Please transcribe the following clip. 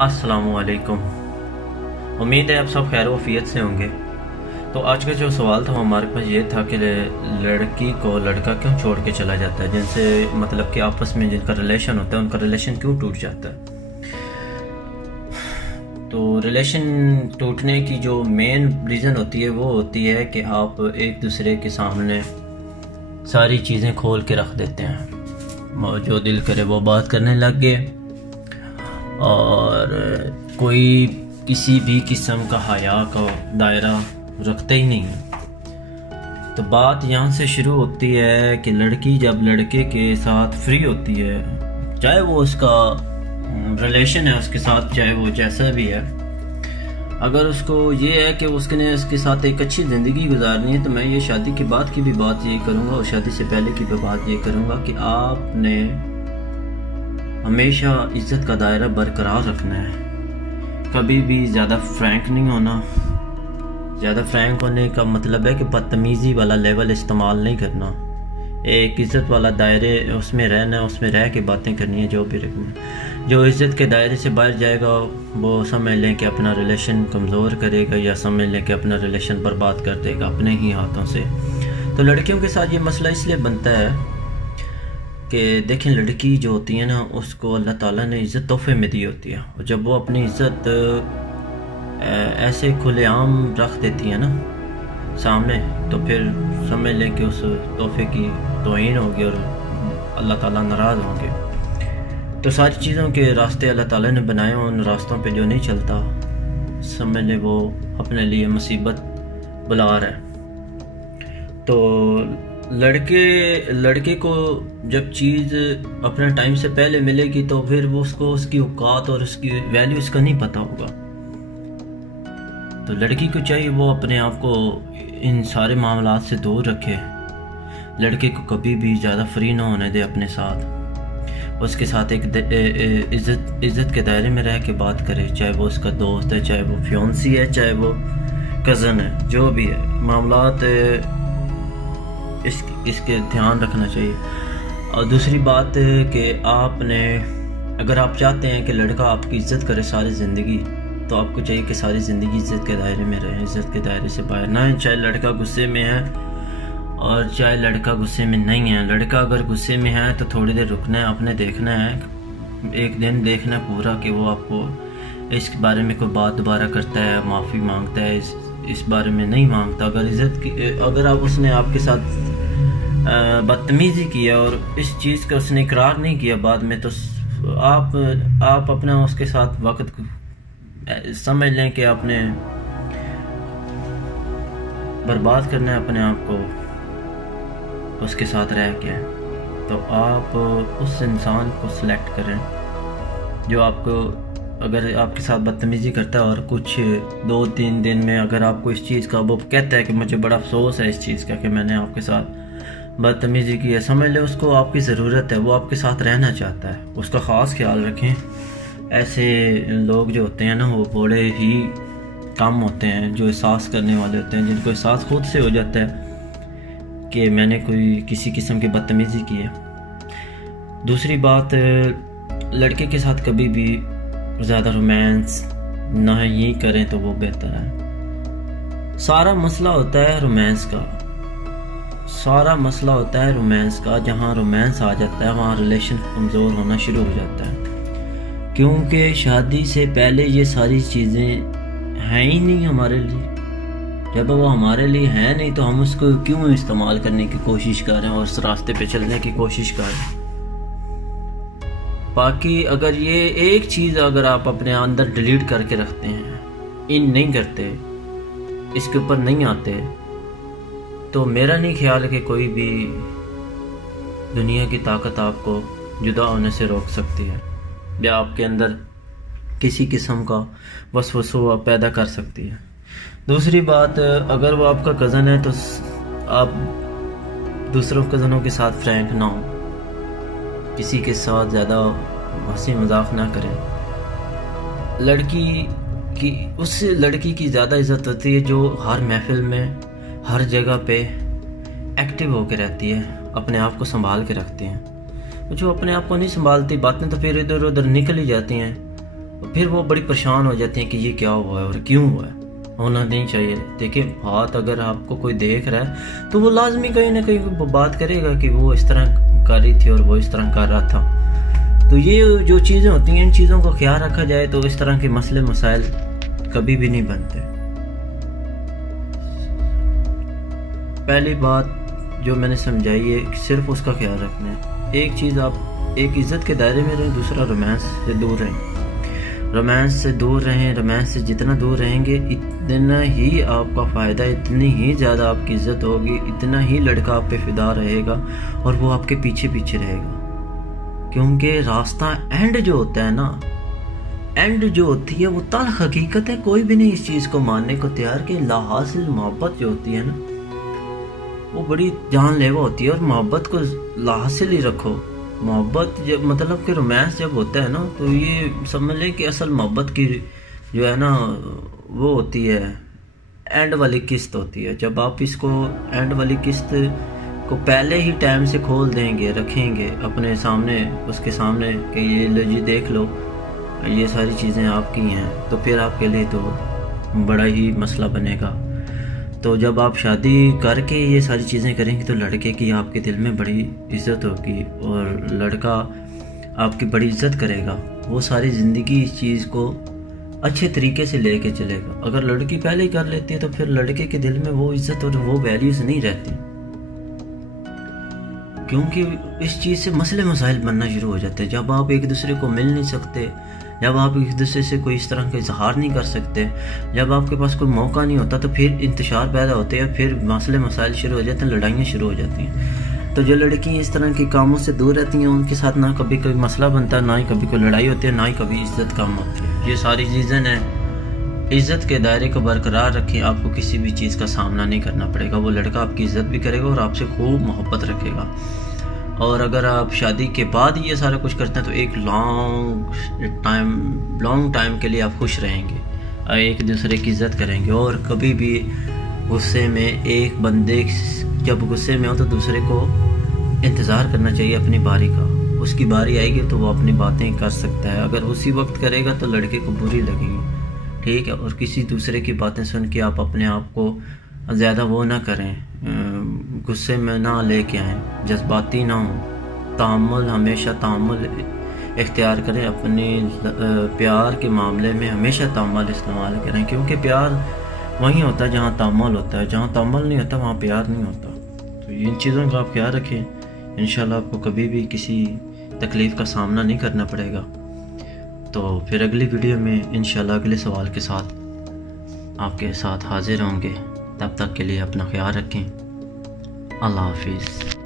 अस्सलामुअलैकुम। उम्मीद है आप सब खैर वफियत से होंगे। तो आज का जो सवाल था हमारे पास ये था कि लड़की को लड़का क्यों छोड़ के चला जाता है, जिनसे मतलब कि आपस में जिनका रिलेशन होता है उनका रिलेशन क्यों टूट जाता है। तो रिलेशन टूटने की जो मेन रीज़न होती है वो होती है कि आप एक दूसरे के सामने सारी चीज़ें खोल के रख देते हैं, जो दिल करे वो बात करने लग गए और कोई किसी भी किस्म का हया का दायरा रखते ही नहीं है। तो बात यहाँ से शुरू होती है कि लड़की जब लड़के के साथ फ्री होती है, चाहे वो उसका रिलेशन है उसके साथ, चाहे वो जैसा भी है, अगर उसको ये है कि उसके साथ एक अच्छी ज़िंदगी गुजारनी है, तो मैं ये शादी के बाद की भी बात ये करूँगा और शादी से पहले की भी बात ये करूँगा कि आपने हमेशा इज़्ज़त का दायरा बरकरार रखना है। कभी भी ज़्यादा फ्रैंक नहीं होना। ज़्यादा फ्रैंक होने का मतलब है कि बदतमीज़ी वाला लेवल इस्तेमाल नहीं करना। एक इज़्ज़त वाला दायरे उसमें रहना, उसमें रह के बातें करनी है। जो भी रखना, जो इज़्ज़त के दायरे से बाहर जाएगा वो समझ लें कि अपना रिलेशन कमज़ोर करेगा, या समझ लें कि अपना रिलेशन बर्बाद कर देगा अपने ही हाथों से। तो लड़कियों के साथ ये मसला इसलिए बनता है कि देखें, लड़की जो होती है ना, उसको अल्लाह ताला ने इज़्ज़त तोहफे में दी होती है, और जब वो अपनी इज़्ज़त ऐसे खुलेआम रख देती है ना सामने, तो फिर समझ लें कि उस तोहफे की तौहीन होगी और अल्लाह ताला नाराज़ होंगे। तो सारी चीज़ों के रास्ते अल्लाह ताला ने बनाए, उन रास्तों पे जो नहीं चलता, समझ लें वो अपने लिए मुसीबत बुला रहा है। तो लड़के को जब चीज़ अपने टाइम से पहले मिलेगी तो फिर वो उसको उसकी औकात और उसकी वैल्यू इसका नहीं पता होगा। तो लड़की को चाहिए वो अपने आप को इन सारे मामलात से दूर रखे। लड़के को कभी भी ज़्यादा फ्री ना होने दे अपने साथ। उसके साथ एक इज़्ज़त के दायरे में रह के बात करे, चाहे वो उसका दोस्त है, चाहे वो फियांसी है, चाहे वो कज़न है, जो भी है मामलात इसके ध्यान रखना चाहिए। और दूसरी बात कि आपने, अगर आप चाहते हैं कि लड़का आपकी इज़्ज़त करे सारी ज़िंदगी, तो आपको चाहिए कि सारी ज़िंदगी इज़्ज़त के दायरे में रहे, इज़्ज़त के दायरे से बाहर ना। चाहे लड़का गुस्से में है और चाहे लड़का गुस्से में नहीं है। लड़का अगर गुस्से में है तो थोड़ी देर रुकना है, आपने देखना है, एक दिन देखना है पूरा कि वो आपको इस बारे में कोई बात दोबारा करता है, माफ़ी मांगता है, इस बारे में नहीं मांगता। अगर आप उसने आपके साथ बदतमीज़ी किया और इस चीज़ का उसने इकरार नहीं किया बाद में, तो आप अपना उसके साथ वक्त समझ लें कि आपने बर्बाद करना है अपने आप को उसके साथ रह के। तो आप उस इंसान को सिलेक्ट करें जो आपको, अगर आपके साथ बदतमीज़ी करता है और कुछ 2-3 दिन में अगर आपको इस चीज़ का, वो कहता है कि मुझे बड़ा अफसोस है इस चीज़ का कि मैंने आपके साथ बदतमीज़ी की है, समझ ले उसको आपकी ज़रूरत है, वो आपके साथ रहना चाहता है, उसका ख़ास ख्याल रखें। ऐसे लोग जो होते हैं ना, वो बड़े ही कम होते हैं जो एहसास करने वाले होते हैं, जिनको एहसास खुद से हो जाता है कि मैंने कोई किसी किस्म की बदतमीज़ी की है। दूसरी बात, लड़के के साथ कभी भी ज़्यादा रोमांस ना ही करें तो वो बेहतर है। सारा मसला होता है रोमांस का। जहाँ रोमांस आ जाता है वहाँ रिलेशन कमज़ोर होना शुरू हो जाता है, क्योंकि शादी से पहले ये सारी चीज़ें हैं ही नहीं हमारे लिए। जब वो हमारे लिए है नहीं तो हम उसको क्यों इस्तेमाल करने की कोशिश कर रहे हैं और उस रास्ते पे चलने की कोशिश कर रहे हैं। बाकी अगर ये एक चीज़ अगर आप अपने अंदर डिलीट करके रखते हैं, इन नहीं करते, इसके ऊपर नहीं आते, तो मेरा नहीं ख्याल है कि कोई भी दुनिया की ताकत आपको जुदा होने से रोक सकती है, या आपके अंदर किसी किस्म का वसवसा पैदा कर सकती है। दूसरी बात, अगर वो आपका कज़न है तो आप दूसरों कज़नों के साथ फ्रैंक ना हो, किसी के साथ ज़्यादा हंसी मजाक ना करें। उस लड़की की ज़्यादा इज़्ज़त होती है जो हर महफिल में, हर जगह पे एक्टिव होकर रहती है, अपने आप को संभाल के रखती हैं। जो अपने आप को नहीं संभालती, बातें तो फिर इधर उधर निकल ही जाती हैं। तो फिर वो बड़ी परेशान हो जाती हैं कि ये क्या हुआ है और क्यों हुआ है। होना नहीं चाहिए। देखिए, बात अगर आपको कोई देख रहा है तो वो लाजमी कहीं ना कहीं बात करेगा कि वो इस तरह कर रही थी और वो इस तरह कर रहा था। तो ये जो चीज़ें होती हैं, इन चीज़ों को ख्याल रखा जाए तो इस तरह के मसले मसाइल कभी भी नहीं बनते। पहली बात जो मैंने समझाई है, सिर्फ उसका ख्याल रखना है। एक चीज़, आप एक इज्जत के दायरे में रहें, दूसरा रोमांस से दूर रहें। रोमांस से दूर रहें। रोमांस से जितना दूर रहेंगे इतना ही आपका फ़ायदा, इतनी ही ज़्यादा आपकी इज्जत होगी, इतना ही लड़का आप पे फिदा रहेगा और वो आपके पीछे पीछे रहेगा। क्योंकि रास्ता एंड जो होता है ना, एंड जो होती है वो तल्ख हकीकत है। कोई भी नहीं इस चीज़ को मानने को तैयार कि लाहासिल मोहब्बत जो होती है ना, वो बड़ी जानलेवा होती है। और मोहब्बत को लाहासिल ही रखो। मोहब्बत जब मतलब कि रोमांस जब होता है ना, तो ये समझ लें कि असल मोहब्बत की जो है ना वो होती है एंड वाली किस्त होती है। जब आप इसको एंड वाली किस्त को पहले ही टाइम से खोल देंगे, रखेंगे अपने सामने, उसके सामने कि ये लो जी देख लो, ये सारी चीज़ें आपकी हैं, तो फिर आपके लिए तो बड़ा ही मसला बनेगा। तो जब आप शादी करके ये सारी चीज़ें करेंगे तो लड़के की आपके दिल में बड़ी इज्जत होगी और लड़का आपकी बड़ी इज्जत करेगा। वो सारी ज़िंदगी इस चीज़ को अच्छे तरीके से लेके चलेगा। अगर लड़की पहले ही कर लेती है तो फिर लड़के के दिल में वो इज्जत और वो वैल्यूज़ नहीं रहती, क्योंकि इस चीज़ से मसले मसाइल बनना शुरू हो जाते हैं। जब आप एक दूसरे को मिल नहीं सकते, जब आप एक दूसरे से कोई इस तरह का इजहार नहीं कर सकते, जब आपके पास कोई मौका नहीं होता, तो फिर इंतशार पैदा होते हैं, फिर मसले मसाइल शुरू हो जाते हैं, लड़ाइयाँ शुरू हो जाती हैं। तो जो लड़की इस तरह के कामों से दूर रहती हैं, उनके साथ ना कभी कोई मसला बनता है, ना ही कभी कोई लड़ाई होती है, ना ही कभी इज्जत कम होती है। ये सारी चीज़ें हैं। इज़्ज़त के दायरे को बरकरार रखें, आपको किसी भी चीज़ का सामना नहीं करना पड़ेगा। वो लड़का आपकी इज़्ज़त भी करेगा और आपसे खूब मोहब्बत रखेगा। और अगर आप शादी के बाद ये सारा कुछ करते हैं तो एक लॉन्ग टाइम के लिए आप खुश रहेंगे, एक दूसरे की इज़्ज़त करेंगे। और कभी भी गुस्से में, एक बंदे जब गुस्से में हो तो दूसरे को इंतज़ार करना चाहिए अपनी बारी का। उसकी बारी आएगी तो वो अपनी बातें कर सकता है। अगर उसी वक्त करेगा तो लड़के को बुरी लगेगी, ठीक है। और किसी दूसरे की बातें सुन के आप अपने आप को ज़्यादा वो ना करें, गुस्से में ना लेके आएँ, जज्बाती ना हो। तामुल, हमेशा तामुल इख्तियार करें। अपने प्यार के मामले में हमेशा तामुल इस्तेमाल करें, क्योंकि प्यार वहीं होता है जहाँ तामुल होता है। जहाँ तामुल नहीं होता वहाँ प्यार नहीं होता। तो इन चीज़ों का आप ख्याल रखें। इंशाल्लाह आपको कभी भी किसी तकलीफ़ का सामना नहीं करना पड़ेगा। तो फिर अगली वीडियो में इंशाल्लाह अगले सवाल के साथ आपके साथ हाजिर होंगे। तब तक के लिए अपना ख्याल रखें। अल्लाह हाफिज़।